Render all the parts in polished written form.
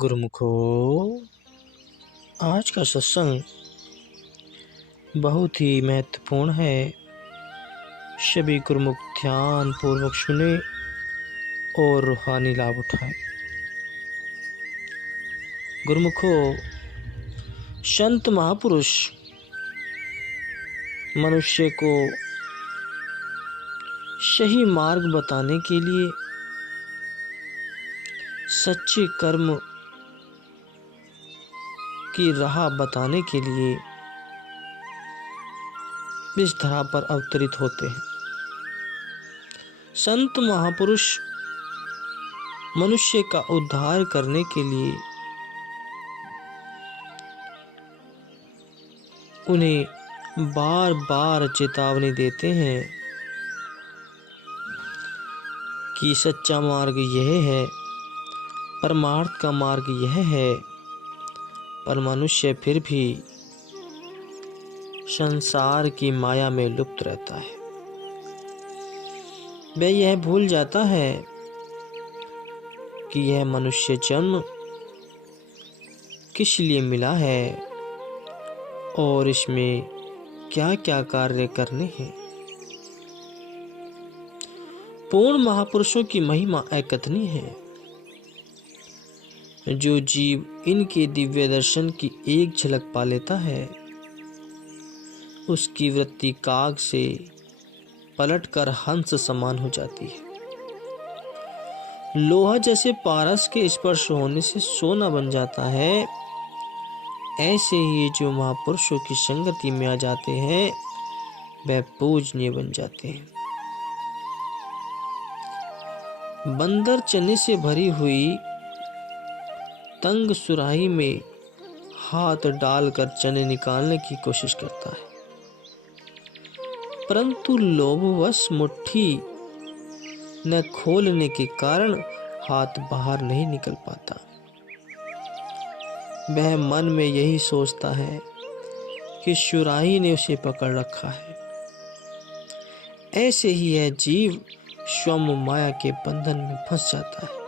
गुरुमुखो, आज का सत्संग बहुत ही महत्वपूर्ण है। सभी गुरुमुख ध्यान पूर्वक सुने और रूहानी लाभ उठाएं। गुरुमुखो, संत महापुरुष मनुष्य को सही मार्ग बताने के लिए, सच्चे कर्म की राह बताने के लिए इस धरा पर अवतरित होते हैं। संत महापुरुष मनुष्य का उद्धार करने के लिए उन्हें बार बार चेतावनी देते हैं कि सच्चा मार्ग यह है, परमार्थ का मार्ग यह है, पर मनुष्य फिर भी संसार की माया में लुप्त रहता है। वह यह भूल जाता है कि यह मनुष्य जन्म किस लिए मिला है और इसमें क्या क्या कार्य करने हैं। पूर्ण महापुरुषों की महिमा अकथनीय है। जो जीव इनके दिव्य दर्शन की एक झलक पा लेता है, उसकी वृत्ति काग से पलटकर हंस समान हो जाती है। लोहा जैसे पारस के स्पर्श होने से सोना बन जाता है, ऐसे ही जो महापुरुषों की संगति में आ जाते हैं वह पूजनीय बन जाते हैं। बंदर चने से भरी हुई तंग सुराही में हाथ डालकर चने निकालने की कोशिश करता है, परंतु लोभवश मुट्ठी न खोलने के कारण हाथ बाहर नहीं निकल पाता। वह मन में यही सोचता है कि सुराही ने उसे पकड़ रखा है। ऐसे ही यह जीव स्वयं माया के बंधन में फंस जाता है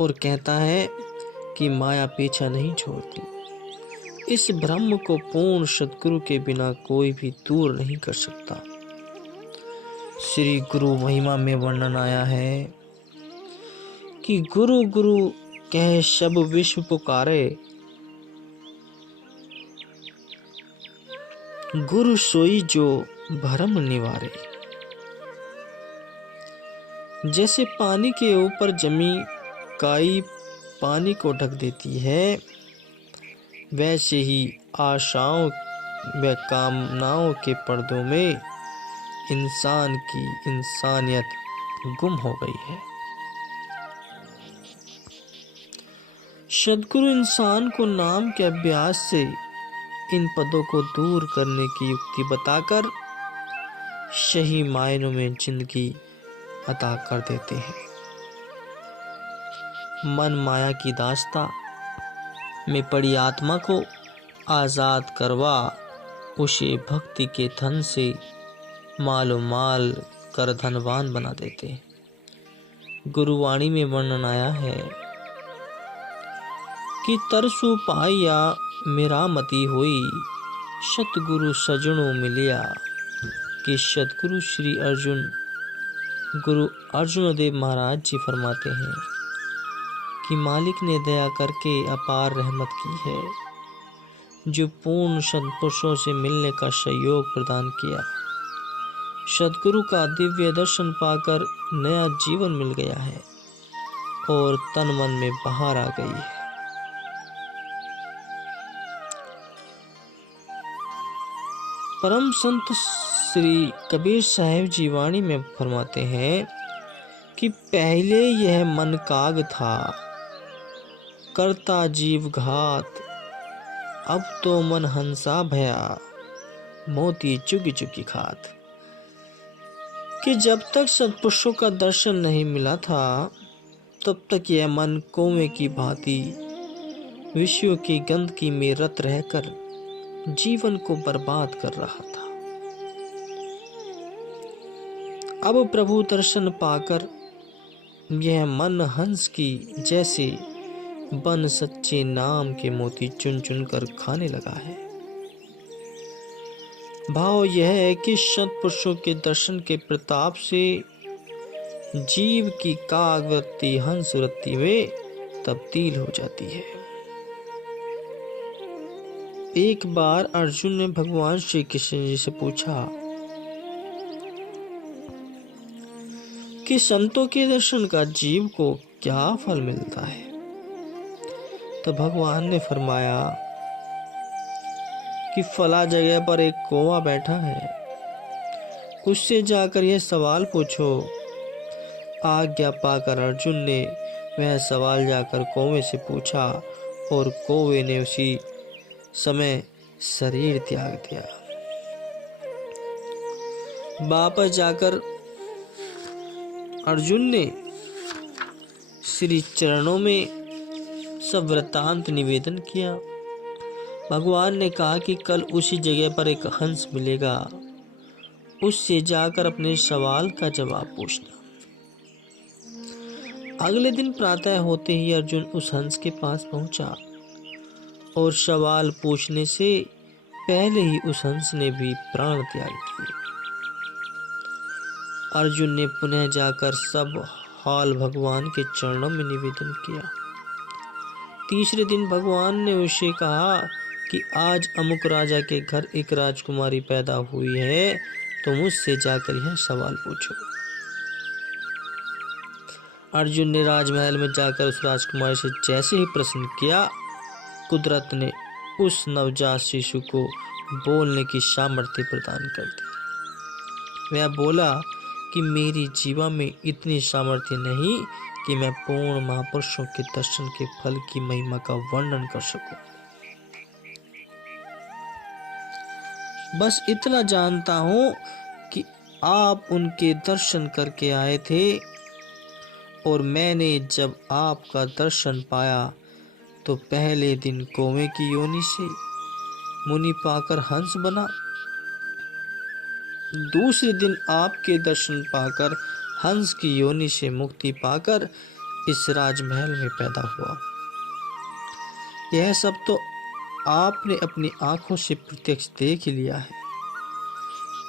और कहता है कि माया पीछा नहीं छोड़ती। इस ब्रह्म को पूर्ण सद्गुरु के बिना कोई भी दूर नहीं कर सकता। श्री गुरु महिमा में वर्णन आया है कि गुरु गुरु कह सब विश्व पुकारे, गुरु सोई जो भरम निवारे। जैसे पानी के ऊपर जमी काई पानी को ढक देती है, वैसे ही आशाओं व कामनाओं के पर्दों में इंसान की इंसानियत गुम हो गई है। सद्गुरु इंसान को नाम के अभ्यास से इन पदों को दूर करने की युक्ति बताकर सही मायनों में जिंदगी अता कर देते हैं। मन माया की दास्ता में पड़ी आत्मा को आजाद करवा उसे भक्ति के धन से मालो माल कर धनवान बना देते हैं। गुरुवाणी में वर्णन आया है कि तरसु पाइया मेरा मती होई, सतगुरु सजणों मिलिया। कि सतगुरु श्री अर्जुन गुरु अर्जुन देव महाराज जी फरमाते हैं कि मालिक ने दया करके अपार रहमत की है, जो पूर्ण सत्पुरुषों से मिलने का सहयोग प्रदान किया। सद्गुरु का दिव्य दर्शन पाकर नया जीवन मिल गया है और तन मन में बहार आ गई है। परम संत श्री कबीर साहिब जी वाणी में फरमाते हैं कि पहले यह मन काग था, करता जीव घात, अब तो मन हंसा भया, मोती चुगी चुगी खात। कि जब तक सत्पुरुषों का दर्शन नहीं मिला था, तब तक यह मन कौवे की भांति विषयों की गंदगी में रत रहकर जीवन को बर्बाद कर रहा था। अब प्रभु दर्शन पाकर यह मन हंस की जैसे बन सच्चे नाम के मोती चुन चुन कर खाने लगा है। भाव यह है कि सत्पुरुषों के दर्शन के प्रताप से जीव की कागवृत्ति हंस वृत्ति में तब्दील हो जाती है। एक बार अर्जुन ने भगवान श्री कृष्ण जी से पूछा कि संतों के दर्शन का जीव को क्या फल मिलता है। तो भगवान ने फरमाया कि फला जगह पर एक कौवा बैठा है, उससे जाकर यह सवाल पूछो। आज्ञा पाकर अर्जुन ने वह सवाल जाकर कौवे से पूछा और कौवे ने उसी समय शरीर त्याग दिया। वापस जाकर अर्जुन ने श्री चरणों में सब वृत्तांत निवेदन किया। भगवान ने कहा कि कल उसी जगह पर एक हंस मिलेगा, उससे जाकर अपने सवाल का जवाब पूछना। अगले दिन प्रातः होते ही अर्जुन उस हंस के पास पहुंचा और सवाल पूछने से पहले ही उस हंस ने भी प्राण त्याग दिए। अर्जुन ने पुनः जाकर सब हाल भगवान के चरणों में निवेदन किया। तीसरे दिन भगवान ने उसे कहा कि आज अमुक राजा के घर एक राजकुमारी पैदा हुई है, तो मुझसे जाकर यह सवाल पूछो। अर्जुन ने राजमहल में जाकर उस राजकुमारी से जैसे ही प्रश्न किया, कुदरत ने उस नवजात शिशु को बोलने की सामर्थ्य प्रदान कर दी। वह बोला कि मेरी जीवा में इतनी सामर्थ्य नहीं कि मैं पूर्ण महापुरुषों के दर्शन के फल की महिमा का वर्णन कर सकूं। बस इतना जानता हूं कि आप उनके दर्शन करके आए थे और मैंने जब आपका दर्शन पाया तो पहले दिन कौवे की योनि से मुनि पाकर हंस बना, दूसरे दिन आपके दर्शन पाकर हंस की योनि से मुक्ति पाकर इस राजमहल में पैदा हुआ। यह सब तो आपने अपनी आंखों से प्रत्यक्ष देख लिया है।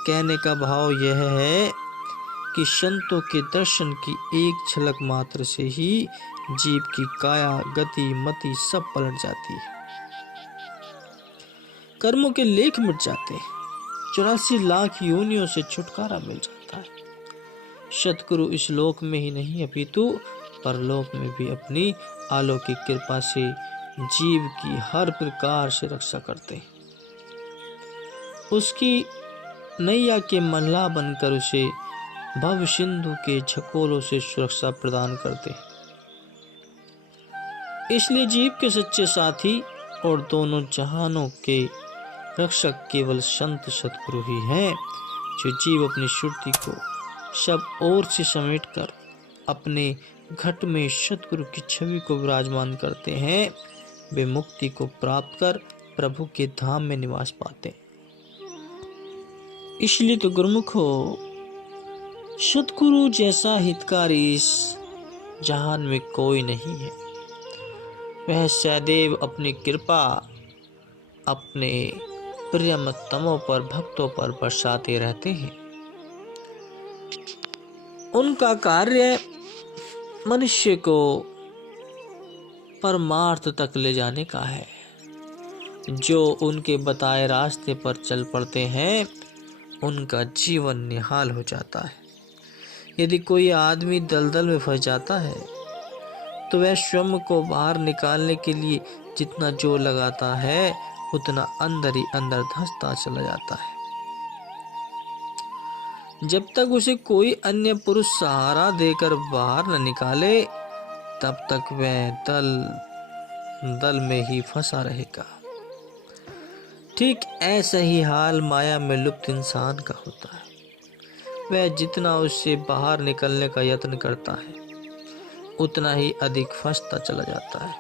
कहने का भाव यह है कि संतों के दर्शन की एक झलक मात्र से ही जीव की काया गति मति सब पलट जाती है, कर्मों के लेख मिट जाते हैं, 84 लाख योनियों से छुटकारा मिल जाता है। सतगुरु इस लोक में ही नहीं अपितु परलोक में भी अपनी अलौकिक कृपा से जीव की हर प्रकार से रक्षा करते हैं। उसकी नैया के मल्लाह बनकर उसे भव सिंधु के झकोलों से सुरक्षा प्रदान करते हैं। इसलिए जीव के सच्चे साथी और दोनों जहानों के रक्षक केवल संत सतगुरु ही हैं, जो जीव अपनी श्रुति को सब ओर से समेटकर अपने घट में सतगुरु की छवि को विराजमान करते हैं। वे मुक्ति को प्राप्त कर प्रभु के धाम में निवास पाते हैं। इसलिए तो गुरुमुखो, सतगुरु जैसा हितकारी इस जहान में कोई नहीं है। वह सदैव अपनी कृपा अपने प्रियतमों पर भक्तों पर बरसाते रहते हैं। उनका कार्य मनुष्य को परमार्थ तक ले जाने का है। जो उनके बताए रास्ते पर चल पड़ते हैं, उनका जीवन निहाल हो जाता है। यदि कोई आदमी दलदल में फंस जाता है तो वह स्वयं को बाहर निकालने के लिए जितना जोर लगाता है, उतना अंदर ही अंदर धंसता चला जाता है। जब तक उसे कोई अन्य पुरुष सहारा देकर बाहर न निकाले, तब तक वह दल में ही फंसा रहेगा। ठीक ऐसा ही हाल माया में लुप्त इंसान का होता है। वह जितना उससे बाहर निकलने का यत्न करता है, उतना ही अधिक फंसता चला जाता है।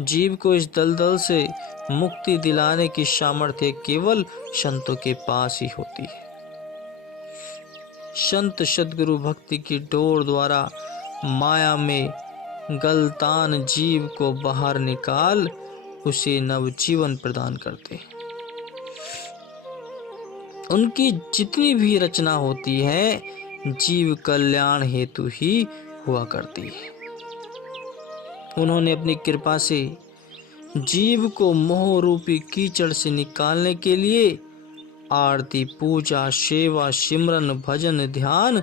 जीव को इस दलदल से मुक्ति दिलाने की सामर्थ्य केवल संतों के पास ही होती है। संत सद्गुरु भक्ति की डोर द्वारा माया में गलतान जीव को बाहर निकाल उसे नवजीवन प्रदान करते हैं। उनकी जितनी भी रचना होती है जीव कल्याण हेतु ही हुआ करती है। उन्होंने अपनी कृपा से जीव को मोह रूपी कीचड़ से निकालने के लिए आरती, पूजा, सेवा, सिमरन, भजन, ध्यान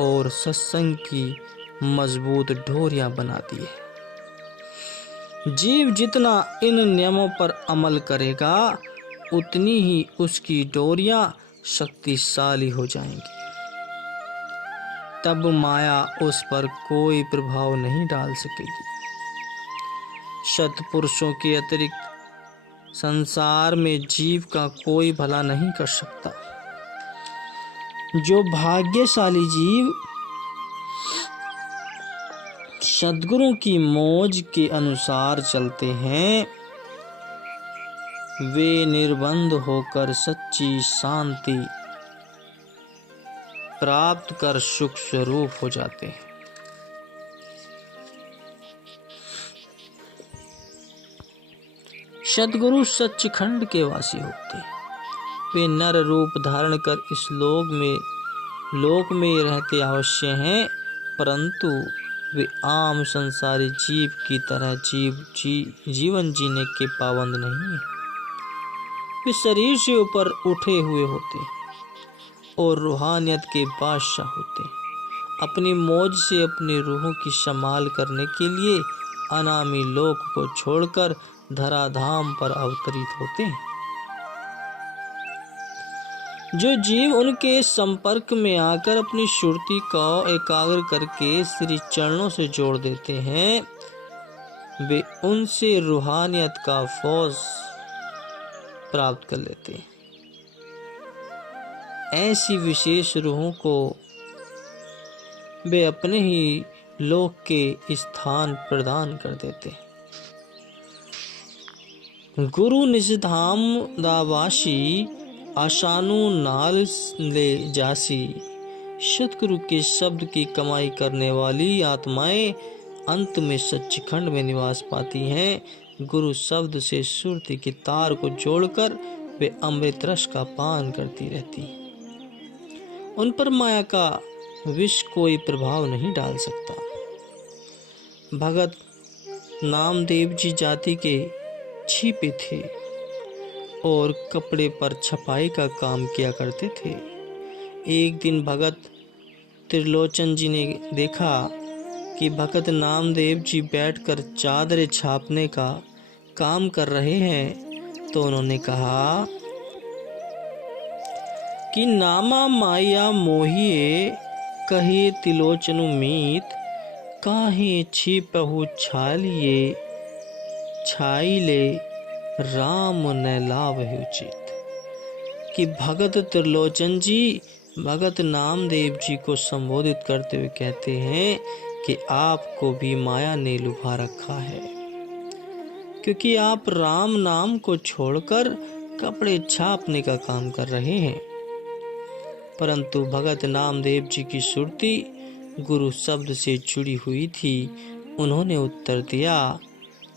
और सत्संग की मजबूत डोरियां बना दी है। जीव जितना इन नियमों पर अमल करेगा उतनी ही उसकी डोरियां शक्तिशाली हो जाएंगी। तब माया उस पर कोई प्रभाव नहीं डाल सकेगी। सत्पुरुषों के अतिरिक्त संसार में जीव का कोई भला नहीं कर सकता। जो भाग्यशाली जीव सद्गुरु की मौज के अनुसार चलते हैं वे निर्बंध होकर सच्ची शांति प्राप्त कर सुख स्वरूप हो जाते हैं। सद्गुरु सच्चिखंड के वासी होते हैं। वे नर रूप धारण कर इस लोक में रहते अवश्य हैं, परंतु वे आम संसारी जीव की तरह जीवन जीने के पाबंद नहीं है। वे शरीर से ऊपर उठे हुए होते हैं और रूहानियत के बादशाह होते हैं। अपनी मौज से अपनी रूहों की संभाल करने के लिए अनामी लोक को छोड़कर धराधाम पर अवतरित होते हैं। जो जीव उनके संपर्क में आकर अपनी सुरति को एकाग्र करके श्री चरणों से जोड़ देते हैं वे उनसे रूहानियत का फौज प्राप्त कर लेते हैं। ऐसी विशेष रूहों को वे अपने ही लोक के स्थान प्रदान कर देते हैं। गुरु निजधाम दावासी आशानु नाल ले जासी। सतगुरु के शब्द की कमाई करने वाली आत्माएं अंत में सच्चिखंड में निवास पाती हैं। गुरु शब्द से सुरति के तार को जोड़कर वे अमृत रस का पान करती रहती। उन पर माया का विष कोई प्रभाव नहीं डाल सकता। भगत नामदेव जी जाति के छिपे थे और कपड़े पर छपाई का काम किया करते थे। एक दिन भगत त्रिलोचन जी ने देखा कि भगत नामदेव जी बैठकर चादरें छापने का काम कर रहे हैं, तो उन्होंने कहा कि नामा माया मोहिए कहे तिलोचनु मीत, काहे छिपहु छालिए छाइले राम न लावहि उचित। कि भगत त्रिलोचन जी भगत नामदेव जी को संबोधित करते हुए कहते हैं कि आपको भी माया ने लुभा रखा है, क्योंकि आप राम नाम को छोड़कर कपड़े छापने का काम कर रहे हैं। परंतु भगत नामदेव जी की सुरति गुरु शब्द से जुड़ी हुई थी। उन्होंने उत्तर दिया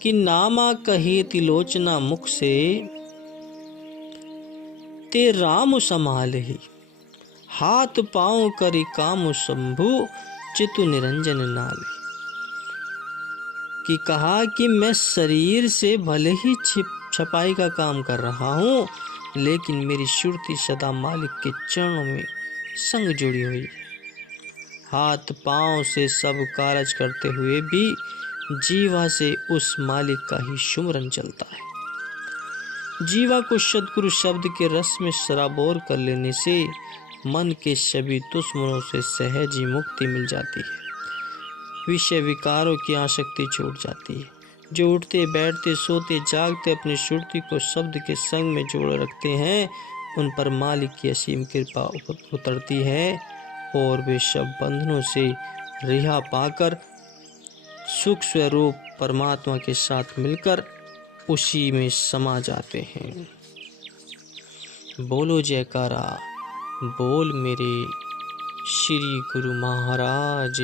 कि नामा कहे तिलोचना मुख से, ते राम संभाले ही, हाथ पांव करी काम शंभु चितु निरंजन नाले। कि कहा कि मैं शरीर से भले ही छपाई का काम कर रहा हूँ, लेकिन मेरी सुरति सदा मालिक के चरणों में संग जुड़ी हुई है। हाथ पांव से सब कार्य करते हुए भी जीवा से उस मालिक का ही सुमरन चलता है। जीवा को सद्गुरु शब्द के रस में सराबोर कर लेने से मन के सभी दुश्मनों से सहज ही मुक्ति मिल जाती है। विषय विकारों की आसक्ति छूट जाती है। जो उठते बैठते सोते जागते अपनी सुरति को शब्द के संग में जोड़ रखते हैं, उन पर मालिक की असीम कृपा उतरती है और वे सब बंधनों से रिहा पाकर सुख स्वरूप परमात्मा के साथ मिलकर उसी में समा जाते हैं। बोलो जयकारा, बोल मेरे श्री गुरु महाराज।